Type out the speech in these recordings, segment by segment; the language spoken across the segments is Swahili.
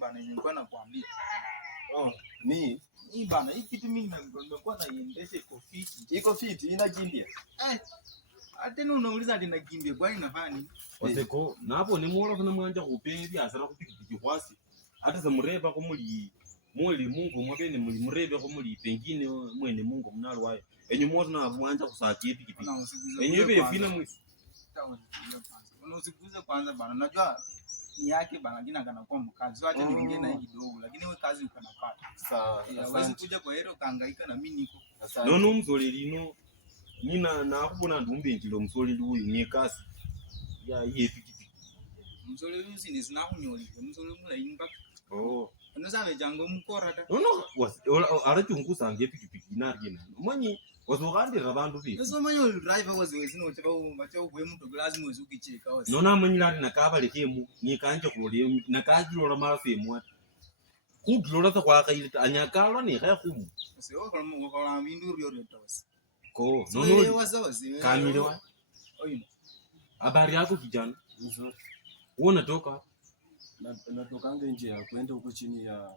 bana nilikuwa nakwambia. Ni Bana hii kitu mimi nimekuwa naiendesha iko fiti. Iko fiti inakimbia. Atena unauliza ati nakimbia kwani nafanya nini? Waseko na hapo ni muona kuna mwanja kupendi asara kupiki kwasi. Hata za mureba ko muri Mungu mwabene muri murebe ko muri pengine mwene Mungu mnalo wayo. Enyu moto na mwanja kusaki pikipiki. Enyu be fina mwisi. Unasikuza kwanza bana. Unajua ni yake bana jina kana kwa mkazi. Acha niongee na kidogo lakini wewe kazi ukanapata. Sawa. Wewe kuja kwa hero kaangaika na mimi niko. Nono mzoli lino nina na kubona ndumbe njilo mzoli luyu ni kasi. Ya iye pikipiki. Mzoli luyu sini zina kunyoli. Mzoli mula imba. Unazabe jango mukora ta. Nono arachungusa nge pikipiki narigena. Mwanyi wazogandira abantu bi. Yeso manyo driver wazwezino utaba bacha ukwe mtu glass mwezi ukicheka wasi. Nona manyilari nakaba lekemu ni kanje kulole nakajilora marafemu ati. Kugilora ta kwa kaile anyakalo ni ga kumu. Sio kwa mungu kwa mindu ryo tawasi. Ko nono wazawazi. Kamiliwa. Oyino. Habari yako kijana? Nzuri. Wewe unatoka? Natoka nje ya kwenda huko chini ya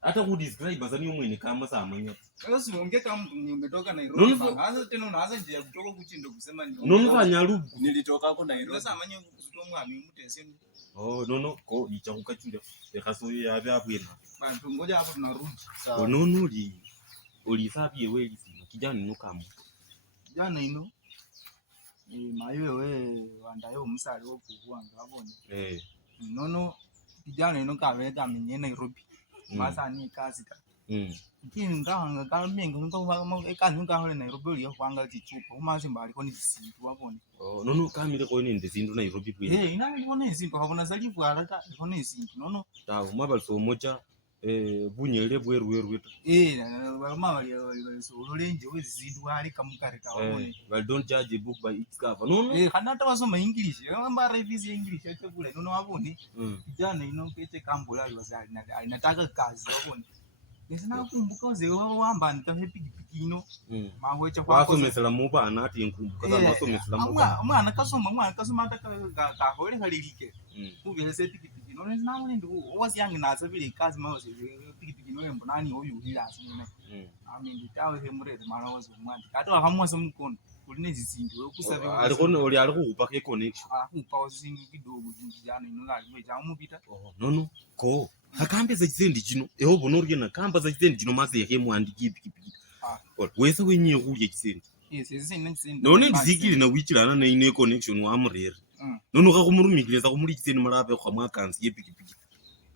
hata ku describe azani umwene kama samanya. Sasa uongee kama mtu umetoka Nairobi. Sasa tena unaanza njia kutoka kuchindo kusema ni. Nono fanyarubu. Nilitoka huko Nairobi. Sasa amanya kutomwa mimutese. Nono ko icha kukachule. Ekaso ya byabwena. Bantu ngoja hapo tunarudi. Sawa. Nono ulisabi wewe kijana nukamu. Jana ino. Mayo wewe wandayo musali wo kuvua ngabone. Nono kijana ino kaweka minye Nairobi. Masa ni kazi ta. Kini ngahanga kamenga ngwa ekazi ngahole Nairobi uli kwanga chichupa. Umase mbali koni zisintu wabone. Nono kamile ko ni ndizindu Nairobi bwe. Ina ibone izinto habona zalivu alata ibone izintu nono. Tawo mabaliso moja bunyele bwerweru. Mama wali so lolenje wezintu ali kamukareka wabone. Well don't judge a book by its cover. Nono. Kana wasoma English. Ngamba revise English atakule nono wabone. Kijana ino kete kambula alwazali inataka kazi wabone. Nesina kumbuka wazee wamba nitahe pikipiki ino. Mawecha kwa wasomesela mubana ati nkumbuka wasomesela mubana. Mwana kasoma hata ka hole halilike. Kubele se pikipiki no nesina mwana ndu wasi yangi naza vile kazi mawe pikipiki no lembo nani oyu ulila asina. Nditawe hemureze mara wazo mwandi. Kato hamwa somukono. Kuline zizindu okusabe. Aliko upake connection. Kupa wazingi kidogo kijana ino ngaliwe jamupita. Nono ko akambe za chisendi chino eho bonorye na kamba za chisendi chino maze yake mwandiki pikipiki. Wese wenye kuye chisendi. None ndizikile na wichilana na ine connection wa amrere. Nono ka kumurumikile za kumuli chisendi marabe kwa mwakansi ye pikipiki.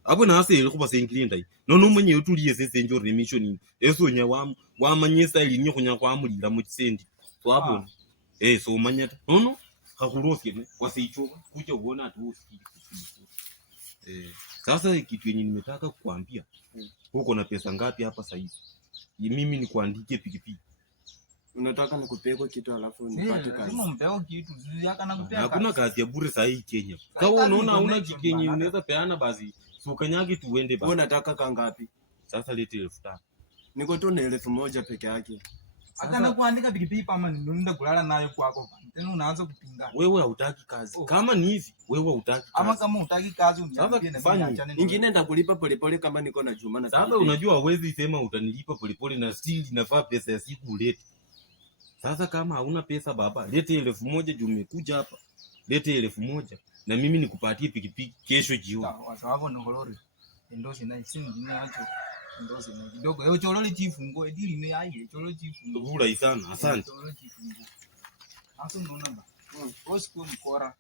Abo na ase kuba sengile ndai. Nono mwenye utuliye sese njo remission eso nya wa manye style nyo kunya kwa amulira mu chisendi. So abo so manyata. Nono kakuroke ne wasichoka kuja uona atu usikiki. Sasa kitu yenye nimetaka kukuambia. Uko na pesa ngapi hapa sasa hivi? Mimi nikuandike pikipiki. Unataka nikupeko kitu alafu nipate kazi. Kama mpeo kitu, ziyaka na kupea kazi. Hakuna kazi ya bure sasa hii Kenya. Kama unaona hauna kikenye unaweza peana basi, sukanyagi tuende basi. Wewe unataka kangapi? Sasa lete 1500. Niko tu na 1000 peke yake. Hata na kuandika pikipiki pama ndio kulala nayo kwako. Tena unaanza kupingana. Wewe hutaki kazi. Kama ni hivi, wewe hutaki kazi. Ama kama hutaki kazi uniambie na mimi achane. Nyingine ndakulipa polepole kama niko na Juma na. Sasa unajua huwezi sema utanilipa polepole na still inafaa pesa ya siku ulete. Sasa kama hauna pesa baba, lete 1000 juu umekuja hapa. Lete 1000 na mimi nikupatie pikipiki kesho jioni. Sawa, sawa ndo kolori. Ndio sina simu ninacho. Ndio sina kidogo. Yo cholole chifungo edili ni aye cholole chifungo. Bura sana, asante. Cholole chifungo. Hapo ndo namba. Osiko mkora.